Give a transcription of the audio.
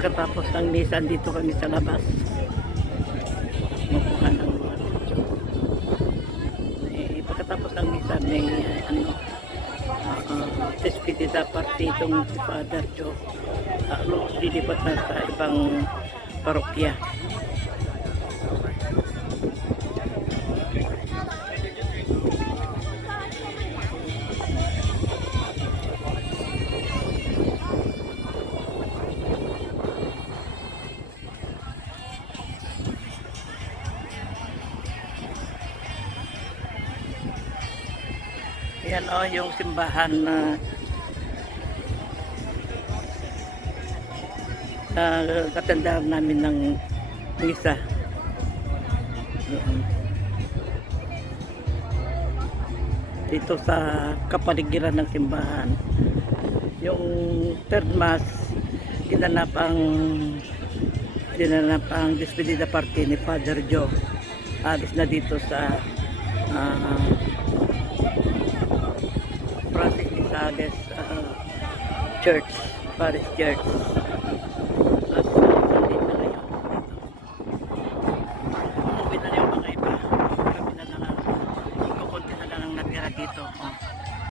Pagkatapos ng misa, dito kami sa labas. Makuha ng mga video. Pagkatapos ng misa, may despedida party itong si Father Joe. Lilipat na sa ibang parokya. Yan o, yung simbahan na katandaan namin ng misa. Dito sa kapaligiran ng simbahan. Yung third mass, dinanap ang despedida party ni Father Joe. Alis na dito sa Francis de Sales Church, Paris Church.